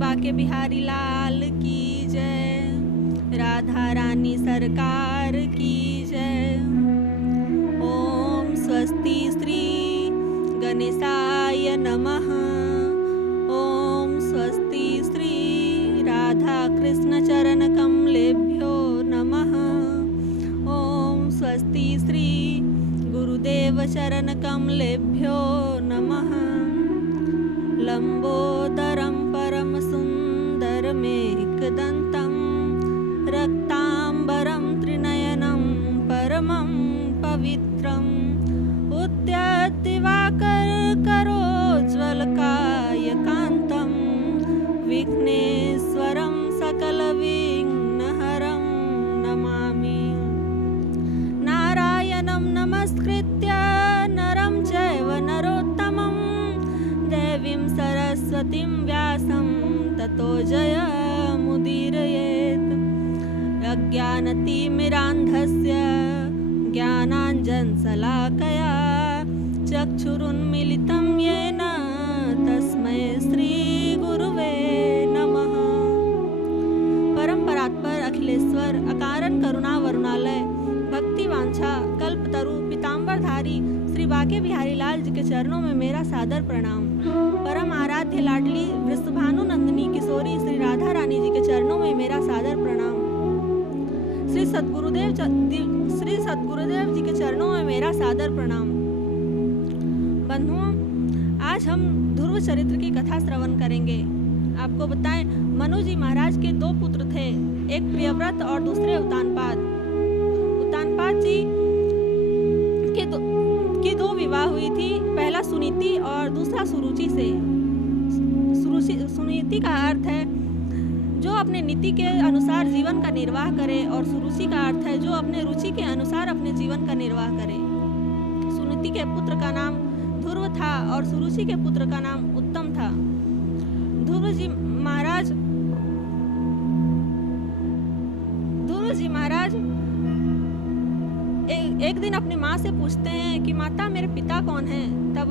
बाके बिहारी लाल की जय, राधा रानी सरकार की जय। ओम स्वस्ति श्री गणेशाय नमः। ओम स्वस्ति श्री राधा कृष्ण चरण कमलेभ्यो नमः। ओम स्वस्ति श्री गुरुदेव चरण कमलेभ्यो नमः। लंबोदरं परम सुंदरमेकदंतं, रक्तांबरं त्रिनयनं परमं पवित्रम्, उद्यद्दिवाकरकरोज्ज्वलकायकान्तं, विघ्नेश्वरं सकलविघ्नहरं नमामि। नारायणं नमस्कृत्य नरं चैव नरोत्तमं, देवीं सरस्वतीं व्यासं ततो जयमुदीरयेत्। अज्ञानतिमिरान्धस्य ज्ञानाञ्जनशलाकया चक्षुरुन्मीलितं येन तस्मै श्रीगुरुवे नमः। परम परात्पर अखिलेश्वर अकारण करुणा वरुणालय भक्ति वांछा कल्पतरु पीताम्बरधारी श्री बाके बिहारी लाल जी के चरणों में मेरा सादर प्रणाम। परम आराध्य लाडली वृषभानु नंदिनी किशोरी श्री राधा रानी जी के चरणों में मेरा सादर प्रणाम। श्री सद्गुरुदेव जी के चरणों में मेरा सादर प्रणाम। बंधुओं, आज हम ध्रुव चरित्र की कथा श्रवण करेंगे। आपको बताएं, मनु जी महाराज के दो पुत्र थे, एक प्रियव्रत और दूसरे उतानपाद। उतानपाद जी की दो विवाह हुई थी, पहला सुनीति और दूसरा सुरुचि से। सुनीति का अर्थ है जो अपने नीति के अनुसार जीवन का निर्वाह करे, और सुरुचि का अर्थ है जो अपने रुचि के अनुसार अपने जीवन का निर्वाह करे। सुनीति के पुत्र का नाम ध्रुव था और सुरुचि के पुत्र का नाम उत्तम था। ध्रुव जी महाराज एक दिन अपनी माँ से पूछते हैं कि माता, मेरे पिता कौन हैं? तब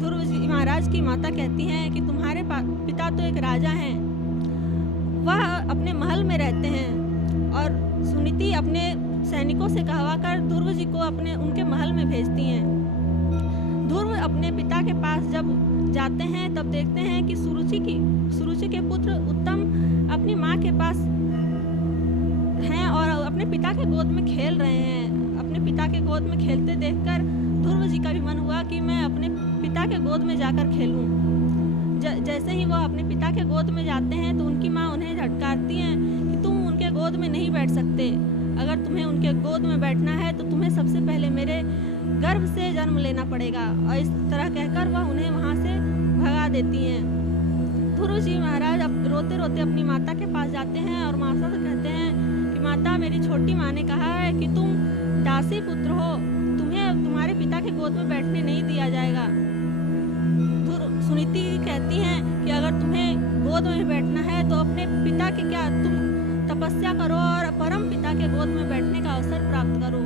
ध्रुव जी महाराज की माता कहती हैं कि तुम्हारे पिता तो एक राजा हैं, वह अपने महल में रहते हैं। और सुनीति अपने सैनिकों से कहवाकर ध्रुव जी को उनके महल में भेजती हैं। ध्रुव अपने पिता के पास जब जाते हैं तब देखते हैं कि सुरुचि के पुत्र उत्तम अपनी माँ के पास हैं और अपने पिता के गोद में खेल रहे हैं। अपने पिता के गोद में खेलते देखकर ध्रुव जी का भी मन हुआ कि मैं अपने पिता के गोद में जाकर खेलूं। जैसे ही वो अपने पिता के गोद में जाते हैं तो उनकी माँ उन्हें झटकारती हैं कि तुम उनके गोद में नहीं बैठ सकते। अगर तुम्हें उनके गोद में बैठना है तो तुम्हें सबसे पहले मेरे गर्भ से जन्म लेना पड़ेगा। और इस तरह कहकर वह उन्हें वहाँ से भगा देती हैं। ध्रुव जी महाराज रोते रोते अपनी माता के पास जाते हैं और माता से कहते हैं कि माता, मेरी छोटी माँ ने कहा है कि तुम दासी पुत्र हो, तुम्हें तुम्हारे पिता के गोद में बैठने नहीं दिया जाएगा। सुनीति कहती हैं कि अगर तुम्हें गोद में बैठना है तो अपने पिता के तुम तपस्या करो और परम पिता के गोद में बैठने का अवसर प्राप्त करो।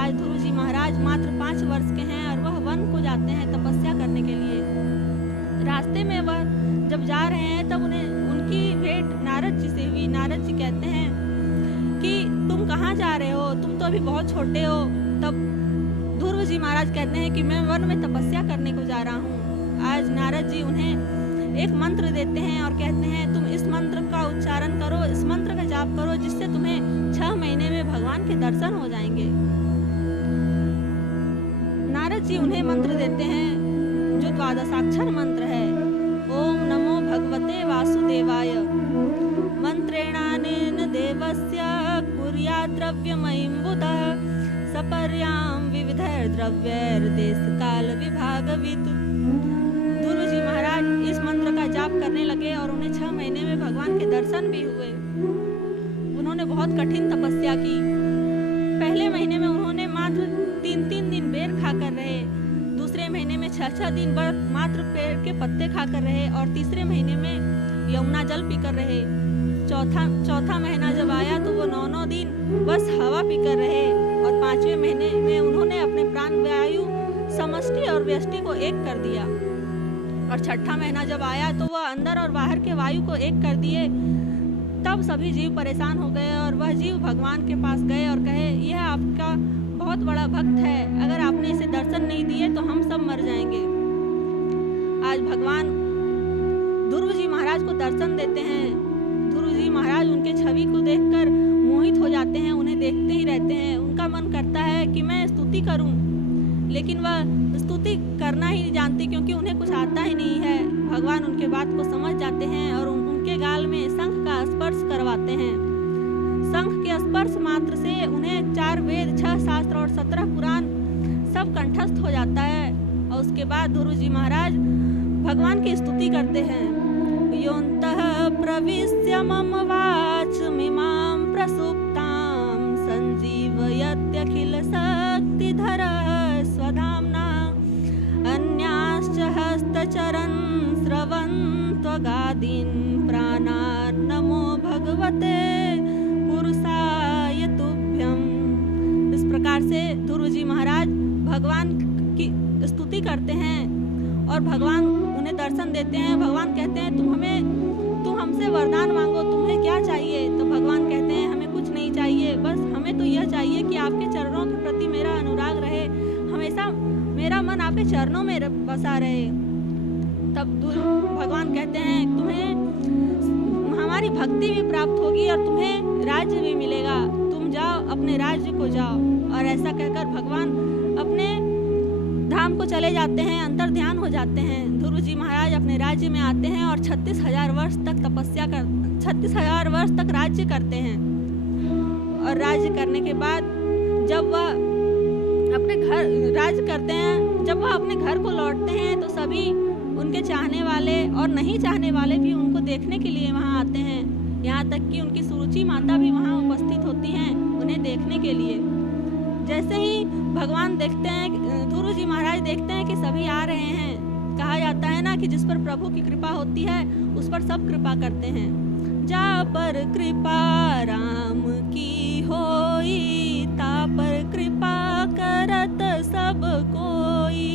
आज ध्रुव जी महाराज मात्र 5 वर्ष के हैं और वह वन को जाते हैं तपस्या करने के लिए। रास्ते में वह जब जा रहे हैं तब उनकी भेंट नारद जी से हुई। नारद जी कहते हैं कि तुम कहाँ जा रहे हो, तुम तो अभी बहुत छोटे हो। तब ध्रुव जी महाराज कहते हैं कि मैं वन में तपस्या करने को जा रहा हूँ। आज नारद जी उन्हें एक मंत्र देते हैं और कहते हैं तुम इस मंत्र का उच्चारण करो, इस मंत्र का जाप करो, जिससे तुम्हें 6 महीने में भगवान के दर्शन हो जाएंगे। नारद जी उन्हें मंत्र देते हैं जो 12 मंत्र है। ओम नमो भगवते वासुदेवाय, मंत्रेणानेन देवस्य कुर्यात् द्रव्यमयीं बुधः, सपर्यां विविधैर्द्रव्यैर्देश काल विभागवित्। ध्रुव जी महाराज इस मंत्र का जाप करने लगे और उन्हें 6 महीने में भगवान के दर्शन भी हुए। उन्होंने बहुत कठिन तपस्या की। पहले महीने में उन्होंने मात्र 3-3 दिन बेर खाकर रहे, दूसरे महीने में 6-6 दिन मात्र पेड़ के पत्ते खाकर रहे और तीसरे महीने में यमुना जल पीकर रहे। चौथा महीना जब आया तो वो 9-9 दिन बस हवा पीकर रहे और 5वें महीने में उन्होंने अपने प्राण वायु समष्टि और व्यष्टि को एक कर दिया। और छठा महीना जब आया तो वह अंदर और बाहर के वायु को एक कर दिए। तब सभी जीव परेशान हो गए और वह जीव भगवान के पास गए और कहे, यह आपका बहुत बड़ा भक्त है, अगर आपने इसे दर्शन नहीं दिए तो हम सब मर जाएंगे। आज भगवान ध्रुव जी महाराज को दर्शन देते हैं। ध्रुव जी महाराज उनके छवि को देखकर मोहित हो जाते हैं, उन्हें देखते ही रहते हैं। उनका मन करता है कि मैं स्तुति करूं, लेकिन वह स्तुति करना ही नहीं जानती क्योंकि उन्हें कुछ आता ही नहीं है। भगवान उनके बात को समझ जाते हैं और उनके गाल में शंख का स्पर्श करवाते हैं। शंख के स्पर्श मात्र से उन्हें 4 वेद, 6 शास्त्र और 17 पुराण सब कंठस्थ हो जाता है। और उसके बाद ध्रुव जी महाराज भगवान की स्तुति करते हैं। योऽन्तः प्रविश्य मम वाचमिमां प्रसुप्तां सञ्जीवयत्यखिल शक्तिधरः स्वधाम्ना अन्याश्च हस्तचरन् स्रवन्त्वगादीन् प्राणान् नमो भगवते पुरुषाय तुभ्यम्। इस प्रकार से ध्रुव जी महाराज भगवान की स्तुति करते हैं और भगवान उन्हें दर्शन देते हैं। भगवान कहते हैं तुम हमसे वरदान मांगो, तुम्हें क्या चाहिए? तो भगवान कहते हैं हमें कुछ नहीं चाहिए, बस हमें तो यह चाहिए कि आपके चरणों के प्रति मेरा अनुराग रहे, हमेशा मेरा मन आपके चरणों में बसा रहे। तब भगवान कहते हैं तुम्हें हमारी भक्ति भी प्राप्त होगी और तुम्हें राज्य भी मिलेगा, तुम जाओ अपने राज्य को जाओ। और ऐसा कहकर भगवान अपने धाम को चले जाते हैं, अंतर ध्यान हो जाते हैं। ध्रुव जी महाराज अपने राज्य में आते हैं और 36,000 वर्ष तक 36,000 वर्ष तक राज्य करते हैं। और राज्य करने के बाद जब वह अपने घर राज्य करते हैं, जब वह अपने घर को लौटते हैं तो सभी उनके चाहने वाले और नहीं चाहने वाले भी उनको देखने के लिए वहाँ आते हैं। यहाँ तक कि उनकी सुरुचि माता भी वहाँ उपस्थित होती हैं उन्हें देखने के लिए। जैसे ही भगवान देखते हैं, ध्रुव जी महाराज देखते हैं कि सभी आ रहे हैं। कहा जाता है ना कि जिस पर प्रभु की कृपा होती है उस पर सब कृपा करते हैं। जा पर कृपा राम की होई, ता पर कृपा करत सब कोई।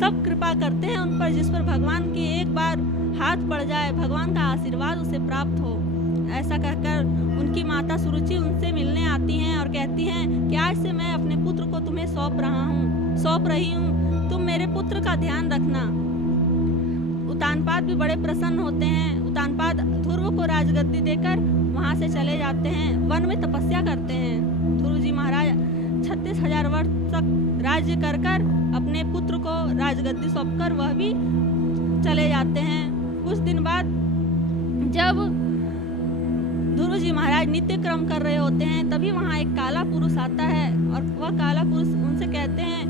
सब कृपा करते हैं उन पर जिस पर भगवान की एक बार हाथ पड़ जाए, भगवान का आशीर्वाद उसे प्राप्त हो। ऐसा कहकर उनकी माता सुरुचि उनसे मिलने आती हैं और कहती हैं कि आज से मैं अपने पुत्र को तुम्हें सौंप रही हूँ, तुम मेरे पुत्र का ध्यान रखना। उतानपाद भी बड़े प्रसन्न होते हैं। उतानपाद ध्रुव को राजगद्दी देकर वहाँ से चले जाते हैं, वन में तपस्या करते हैं। ध्रुव जी महाराज 36,000 वर्ष तक राज्य कर अपने पुत्र को राजगद्दी सौंपकर वह भी चले जाते हैं। कुछ दिन बाद जब ध्रुव जी महाराज नित्य क्रम कर रहे होते हैं तभी वहाँ एक काला पुरुष आता है और वह काला पुरुष उनसे कहते हैं,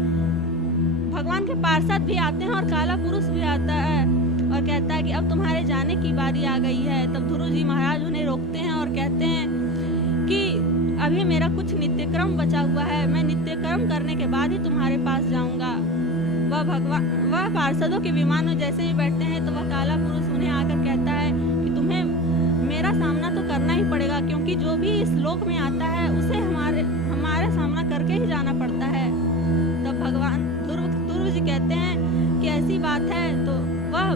भगवान के पार्षद भी आते हैं और काला पुरुष भी आता है और कहता है कि अब तुम्हारे जाने की बारी आ गई है। तब ध्रुव जी महाराज उन्हें रोकते हैं और कहते हैं कि अभी मेरा कुछ नित्य क्रम बचा हुआ है, मैं नित्य क्रम करने के बाद ही तुम्हारे पास जाऊंगा। वह पार्षदों के विमान में जैसे ही बैठते हैं तो वह काला पुरुष उन्हें आकर कहता है कि तुम्हें मेरा सामना तो करना ही पड़ेगा, क्योंकि जो भी इस लोक में आता है उसे हमारा सामना करके ही जाना पड़ता है। तब भगवान ध्रुव जी कहते हैं कि ऐसी बात है। तो वह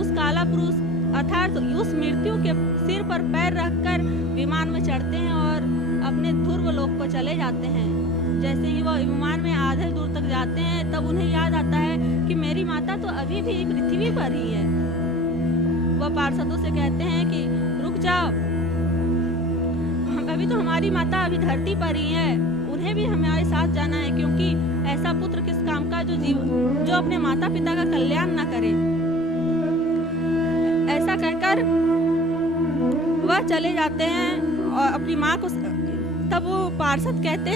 उस काला पुरुष अर्थात उस मृत्यु के सिर पर पैर रखकर विमान में चढ़ते हैं और अपने ध्रुव लोक को चले जाते हैं। जैसे ही वह विमान में आधे दूर तक जाते हैं तब उन्हें याद आता है कि मेरी माता तो अभी भी पृथ्वी पर ही है। वह पार्षदों से कहते हैं कि रुक जाओ, अभी तो हमारी माता अभी धरती पर ही है, उन्हें भी हमारे साथ जाना है, क्योंकि ऐसा पुत्र किस काम का जो अपने माता पिता का कल्याण न करे। ऐसा कहकर वह चले जाते हैं और अपनी माँ को तब वो पार्षद कहते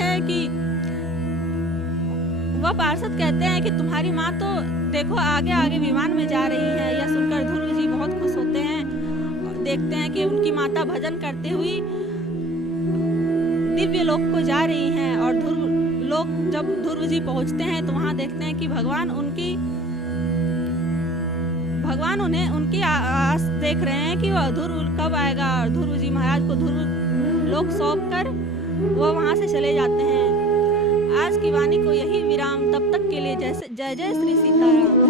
हैं कि तुम्हारी माँ तो देखो आगे आगे विमान में जा रही है। यह सुनकर ध्रुव जी बहुत खुश होते हैं और देखते हैं कि उनकी माता भजन करते हुए दिव्य लोक को जा रही हैं। और जब ध्रुव जी पहुंचते हैं तो वहां देखते हैं कि भगवान उन्हें उनकी आस देख रहे हैं कि वह ध्रुव कब आएगा। और ध्रुव जी महाराज को ध्रुव लोक सौंप कर वह वहां से चले जाते हैं। आज की वाणी को यही विराम, तब तक के लिए जय जय श्री सीताराम।